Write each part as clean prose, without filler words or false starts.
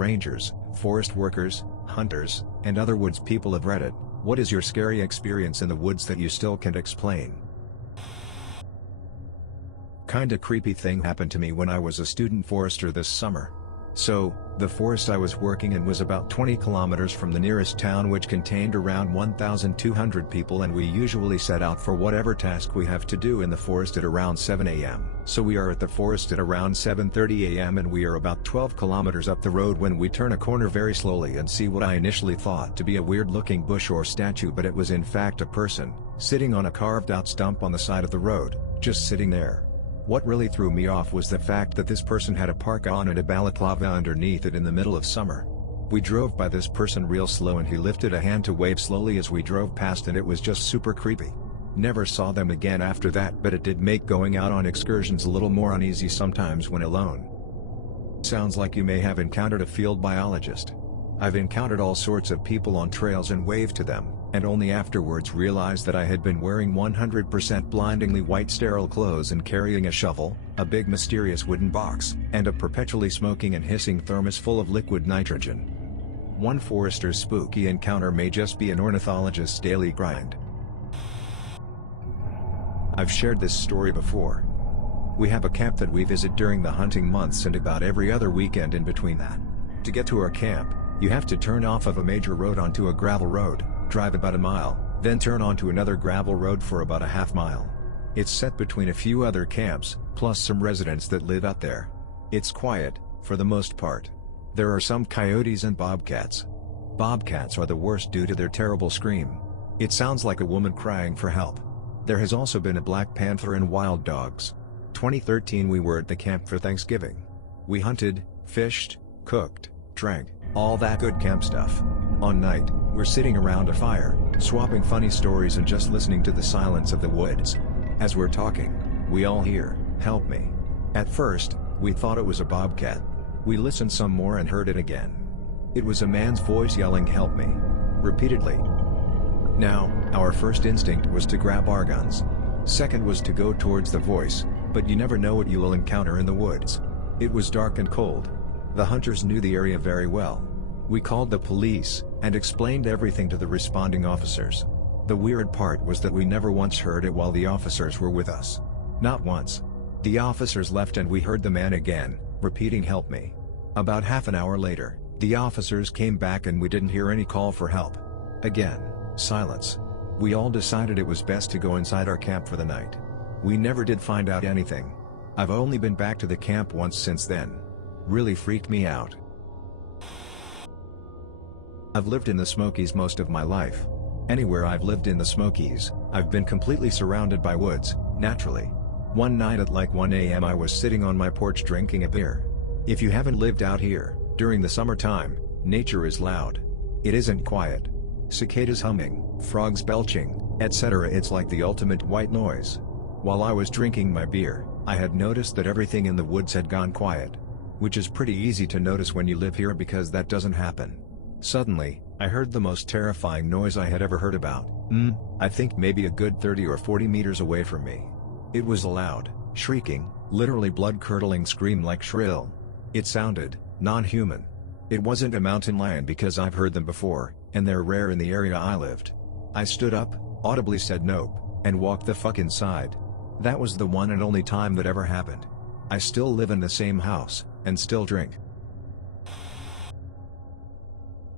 Rangers, forest workers, hunters, and other woods people of Reddit, what is your scary experience in the woods that you still can't explain? Kinda creepy thing happened to me when I was a student forester this summer. So, the forest I was working in was about 20 kilometers from the nearest town, which contained around 1,200 people, and we usually set out for whatever task we have to do in the forest at around 7 a.m. So we are at the forest at around 7:30 a.m. and we are about 12 kilometers up the road when we turn a corner very slowly and see what I initially thought to be a weird looking bush or statue, but it was in fact a person, sitting on a carved out stump on the side of the road, just sitting there. What really threw me off was the fact that this person had a parka on and a balaclava underneath it in the middle of summer. We drove by this person real slow and he lifted a hand to wave slowly as we drove past, and it was just super creepy. Never saw them again after that, but it did make going out on excursions a little more uneasy sometimes when alone. Sounds like you may have encountered a field biologist. I've encountered all sorts of people on trails and waved to them, and only afterwards realized that I had been wearing 100% blindingly white sterile clothes and carrying a shovel, a big mysterious wooden box, and a perpetually smoking and hissing thermos full of liquid nitrogen. One forester's spooky encounter may just be an ornithologist's daily grind. I've shared this story before. We have a camp that we visit during the hunting months and about every other weekend in between that. To get to our camp, you have to turn off of a major road onto a gravel road, drive about a mile, then turn onto another gravel road for about a half mile. It's set between a few other camps, plus some residents that live out there. It's quiet, for the most part. There are some coyotes and bobcats. Bobcats are the worst due to their terrible scream. It sounds like a woman crying for help. There has also been a black panther and wild dogs. 2013 we were at the camp for Thanksgiving. We hunted, fished, cooked, drank, all that good camp stuff. On night, we're sitting around a fire, swapping funny stories and just listening to the silence of the woods. As we're talking, we all hear, "Help me." At first, we thought it was a bobcat. We listened some more and heard it again. It was a man's voice yelling "help me," repeatedly. Now, our first instinct was to grab our guns. Second was to go towards the voice, but you never know what you will encounter in the woods. It was dark and cold. The hunters knew the area very well. We called the police, and explained everything to the responding officers. The weird part was that we never once heard it while the officers were with us. Not once. The officers left and we heard the man again, repeating "help me." About half an hour later, the officers came back and we didn't hear any call for help. Again, silence. We all decided it was best to go inside our camp for the night. We never did find out anything. I've only been back to the camp once since then. Really freaked me out. I've lived in the Smokies most of my life. Anywhere I've lived in the Smokies, I've been completely surrounded by woods, naturally. One night at like 1 a.m. I was sitting on my porch drinking a beer. If you haven't lived out here, during the summertime, nature is loud. It isn't quiet. Cicadas humming, frogs belching, etc. It's like the ultimate white noise. While I was drinking my beer, I had noticed that everything in the woods had gone quiet. Which is pretty easy to notice when you live here because that doesn't happen. Suddenly, I heard the most terrifying noise I had ever heard about. I think maybe a good 30 or 40 meters away from me. It was a loud, shrieking, literally blood-curdling scream, like shrill. It sounded non-human. It wasn't a mountain lion because I've heard them before, and they're rare in the area I lived. I stood up, audibly said nope, and walked the fuck inside. That was the one and only time that ever happened. I still live in the same house, and still drink.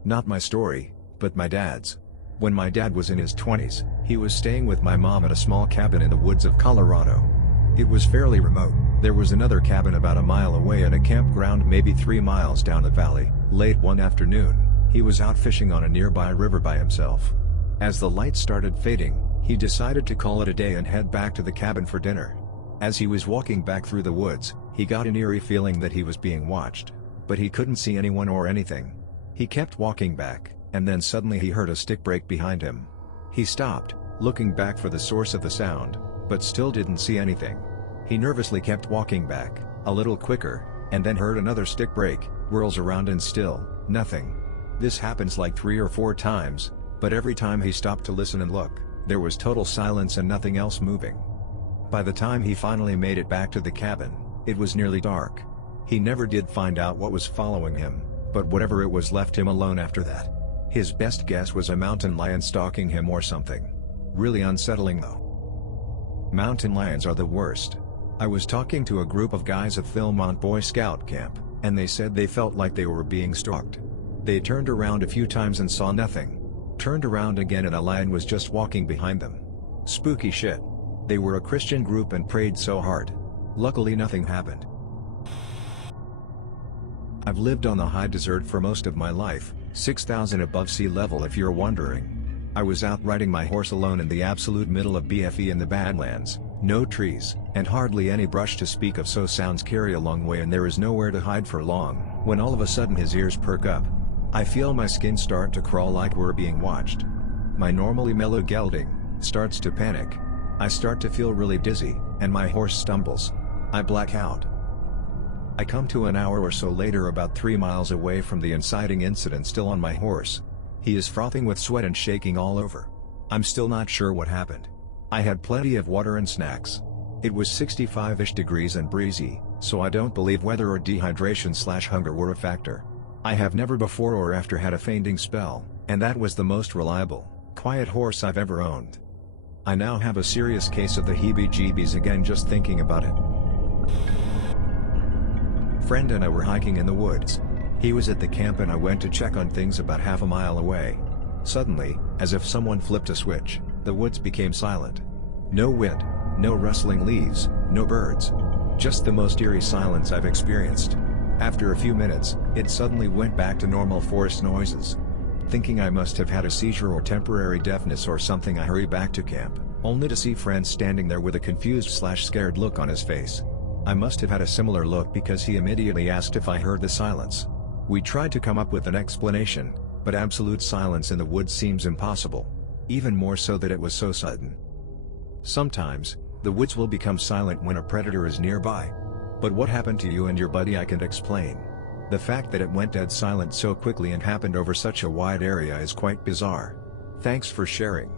Not my story, but my dad's. When my dad was in his 20s, he was staying with my mom at a small cabin in the woods of Colorado. It was fairly remote. There was another cabin about a mile away and a campground maybe 3 miles down the valley. Late one afternoon, he was out fishing on a nearby river by himself. As the lights started fading, he decided to call it a day and head back to the cabin for dinner. As he was walking back through the woods, he got an eerie feeling that he was being watched, but he couldn't see anyone or anything. He kept walking back, and then suddenly he heard a stick break behind him. He stopped, looking back for the source of the sound, but still didn't see anything. He nervously kept walking back, a little quicker, and then heard another stick break, whirls around and still, nothing. This happens like 3 or 4 times, but every time he stopped to listen and look, there was total silence and nothing else moving. By the time he finally made it back to the cabin, it was nearly dark. He never did find out what was following him, but whatever it was left him alone after that. His best guess was a mountain lion stalking him or something. Really unsettling though. Mountain lions are the worst. I was talking to a group of guys at Philmont Boy Scout camp, and they said they felt like they were being stalked. They turned around a few times and saw nothing. Turned around again and a lion was just walking behind them. Spooky shit. They were a Christian group and prayed so hard. Luckily nothing happened. I've lived on the high desert for most of my life, 6,000 above sea level if you're wondering. I was out riding my horse alone in the absolute middle of BFE in the Badlands, no trees, and hardly any brush to speak of, so sounds carry a long way and there is nowhere to hide for long, when all of a sudden his ears perk up. I feel my skin start to crawl like we're being watched. My normally mellow gelding starts to panic. I start to feel really dizzy, and my horse stumbles. I black out. I come to an hour or so later about 3 miles away from the inciting incident, still on my horse. He is frothing with sweat and shaking all over. I'm still not sure what happened. I had plenty of water and snacks. It was 65-ish degrees and breezy, so I don't believe weather or dehydration/hunger were a factor. I have never before or after had a fainting spell, and that was the most reliable, quiet horse I've ever owned. I now have a serious case of the heebie-jeebies again just thinking about it. Friend and I were hiking in the woods. He was at the camp and I went to check on things about half a mile away. Suddenly, as if someone flipped a switch, the woods became silent. No wind, no rustling leaves, no birds. Just the most eerie silence I've experienced. After a few minutes, it suddenly went back to normal forest noises. Thinking I must have had a seizure or temporary deafness or something, I hurry back to camp, only to see friend standing there with a confused/scared look on his face. I must have had a similar look because he immediately asked if I heard the silence. We tried to come up with an explanation, but absolute silence in the woods seems impossible. Even more so that it was so sudden. Sometimes, the woods will become silent when a predator is nearby. But what happened to you and your buddy I can't explain. The fact that it went dead silent so quickly and happened over such a wide area is quite bizarre. Thanks for sharing.